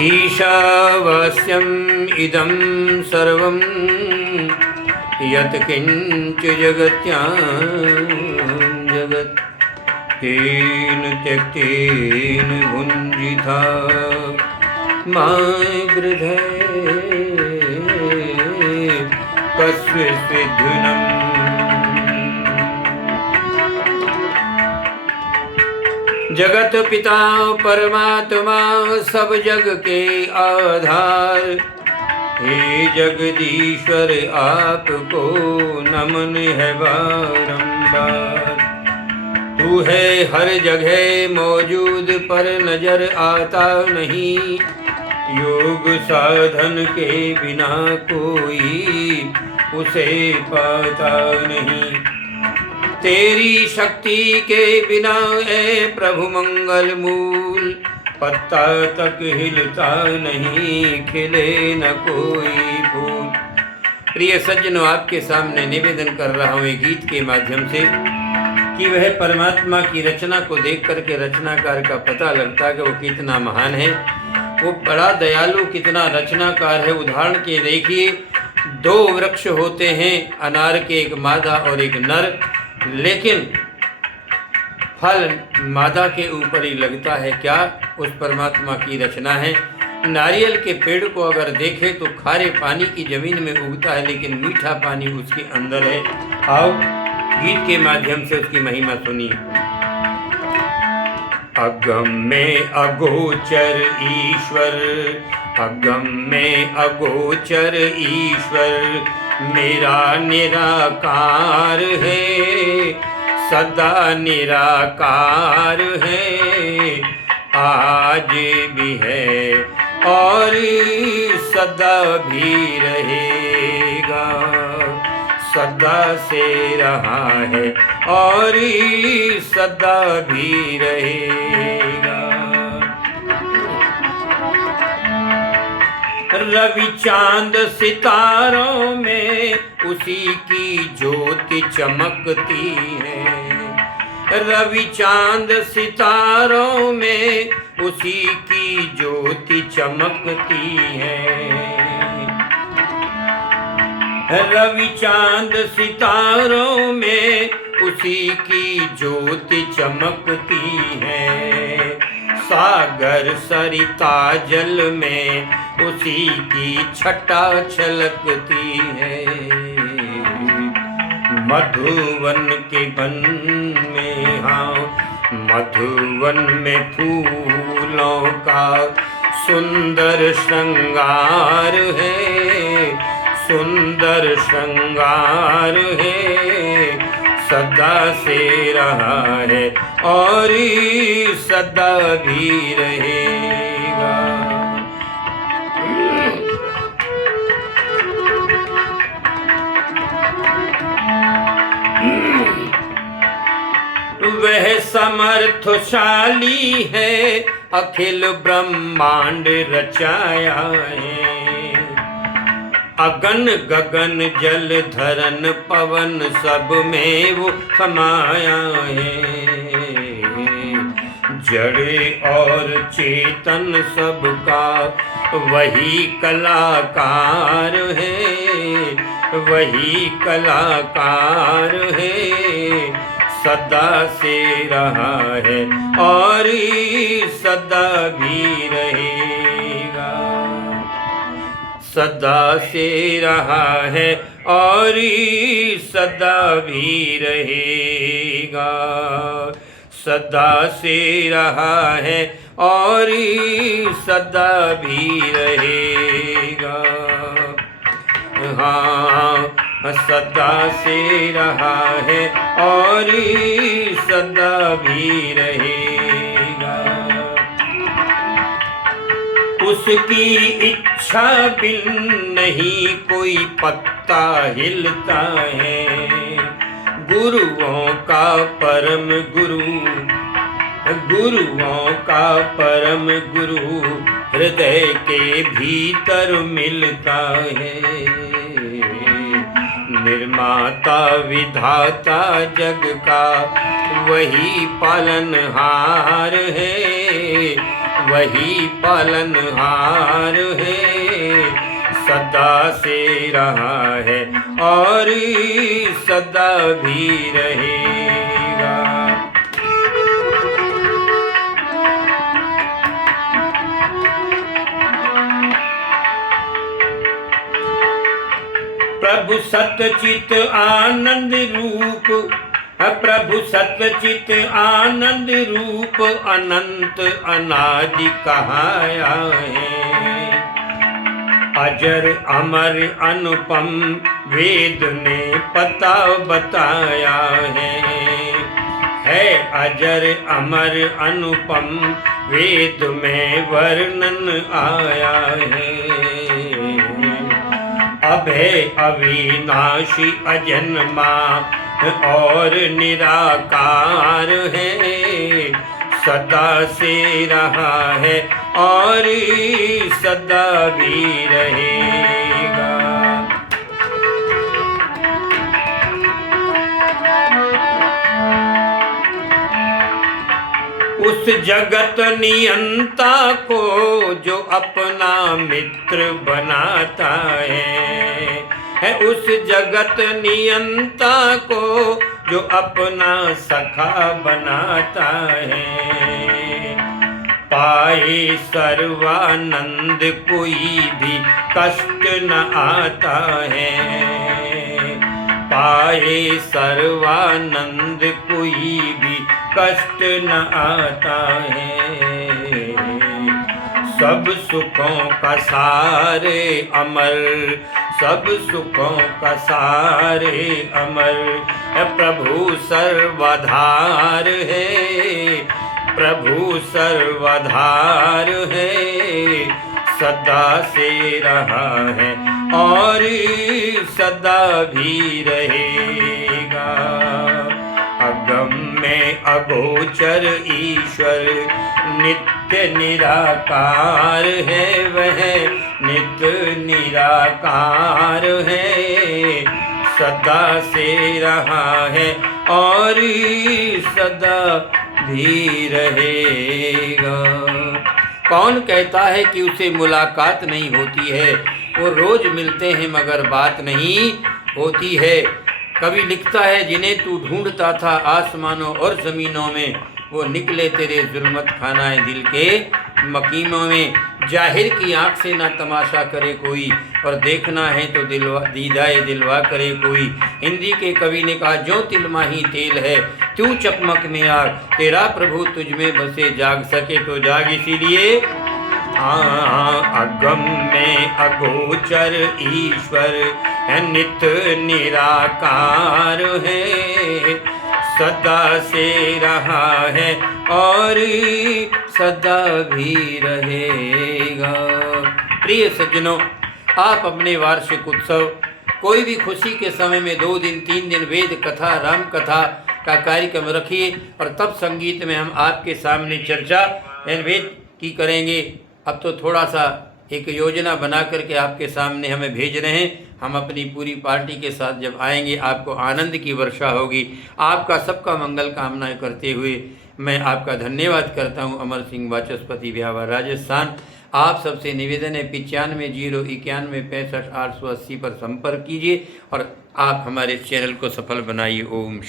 ईशावास्यम् इदं सर्वं यत्किञ्च जगत्यां जगत् तेन त्यक्तेन भुञ्जिता मा गृधे कस्विद्विधुनम्। जगत पिता परमात्मा सब जग के आधार, हे जगदीश्वर आपको नमन है बारंबार। तू है हर जगह मौजूद पर नजर आता नहीं, योग साधन के बिना कोई उसे पाता नहीं। तेरी शक्ति के बिना ए प्रभु मंगल मूल, पत्ता तक हिलता नहीं, खिले न कोई फूल। प्रिय सज्जनों, आपके सामने निवेदन कर रहा हूँ एक गीत के माध्यम से कि वह परमात्मा की रचना को देख करके रचनाकार का पता लगता है कि वो कितना महान है, वो बड़ा दयालु कितना रचनाकार है। उदाहरण के देखिए, दो वृक्ष होते हैं, अनार के, एक मादा और एक नर, लेकिन फल मादा के ऊपर ही लगता है। क्या? उस परमात्मा की रचना है। नारियल के पेड़ को अगर देखें तो खारे पानी की जमीन में उगता है, लेकिन मीठा पानी उसके अंदर है। आओ गीत के माध्यम से उसकी महिमा सुनिए। अगम में अगोचर ईश्वर, अगम में अगोचर ईश्वर, मेरा निराकार है, सदा निराकार है। आज भी है और सदा भी रहेगा, सदा से रहा है और सदा भी रहेगा। रवि चांद सितारों में उसी की ज्योति चमकती है। रवि चांद सितारों में उसी की ज्योति चमकती है। रवि चांद सितारों में उसी की ज्योति चमकती है। सागर सरिता जल में उसी की छटा छलकती है। मधुवन के वन में, हाँ मधुवन में फूलों का सुंदर श्रृंगार है, सुंदर श्रृंगार है। सदा से रहा है और सदा भी रहेगा। वह समर्थशाली है, अखिल ब्रह्मांड रचाया है। अगन गगन जल धरन पवन सब में वो समाया है। जड़े और चेतन सबका वही कलाकार है, वही कलाकार है। सदा से रहा है और सदा भी रहेगा, सदा से रहा है और सदा भी रहेगा। सदा से रहा है और सदा भी रहेगा। हाँ, सदा से रहा है और सदा भी रहेगा। उसकी इच्छा बिन नहीं कोई पत्ता हिलता है। गुरुओं का परम गुरु, गुरुओं का परम गुरु हृदय के भीतर मिलता है। निर्माता विधाता जग का वही पालनहार है, वही पालनहार है, सदा से रहा है और सदा भी रहेगा। प्रभु सतचित आनंद रूप, प्रभु सतचित आनंद रूप, अनंत अनादि कहाया है। अजर अमर अनुपम वेद ने पता बताया है अजर अमर अनुपम वेद में वर्णन आया है। अभय अविनाशी अजन्मा और निराकार है, सदा से रहा है और सदा भी रहेगा। उस जगत नियंता को जो अपना मित्र बनाता है उस जगत नियंता को जो अपना सखा बनाता है। पाए सर्वानंद कोई भी कष्ट न आता है, पाए सर्वानंद कोई भी कष्ट न आता है। सब सुखों का सारे अमर, सब सुखों का सारे अमर, प्रभु सर्वधार है, प्रभु सर्वधार है, सदा से रहा है और सदा भी रहेगा। अगम में अगोचर ईश्वर नित्य निराकार है, वह नित्य निराकार है, सदा से रहा है और सदा भी रहेगा। कौन कहता है कि उसे मुलाकात नहीं होती है, वो रोज मिलते हैं मगर बात नहीं होती है। कवि लिखता है, जिन्हें तू ढूंढता था आसमानों और ज़मीनों में, वो निकले तेरे जुल्मत खानाए दिल के मकीमों में। जाहिर की आँख से ना तमाशा करे कोई, और देखना है तो दीदाए दिलवा करे कोई। हिंदी के कवि ने कहा, जो तिलमा ही तेल है तू चकमक में आग, तेरा प्रभु तुझ में बसे, जाग सके तो जाग। इसीलिए अगम में अगोचर ईश्वर है, नित्य निराकार है, सदा से रहा है और सदा भी रहेगा। प्रिय सज्जनों, आप अपने वार्षिक उत्सव, कोई भी खुशी के समय में 2 दिन 3 दिन वेद कथा राम कथा का कार्यक्रम रखिए, और तब संगीत में हम आपके सामने चर्चा वेद की करेंगे। अब तो थोड़ा सा एक योजना बना करके आपके सामने हमें भेज रहे हैं। हम अपनी पूरी पार्टी के साथ जब आएंगे आपको आनंद की वर्षा होगी। आपका सबका मंगल कामनाएं करते हुए मैं आपका धन्यवाद करता हूं। अमर सिंह वाचस्पति ब्यावर राजस्थान। आप सबसे निवेदन है 95019165 880 पर संपर्क कीजिए और आप हमारे चैनल को सफल बनाइए। ओम शांति।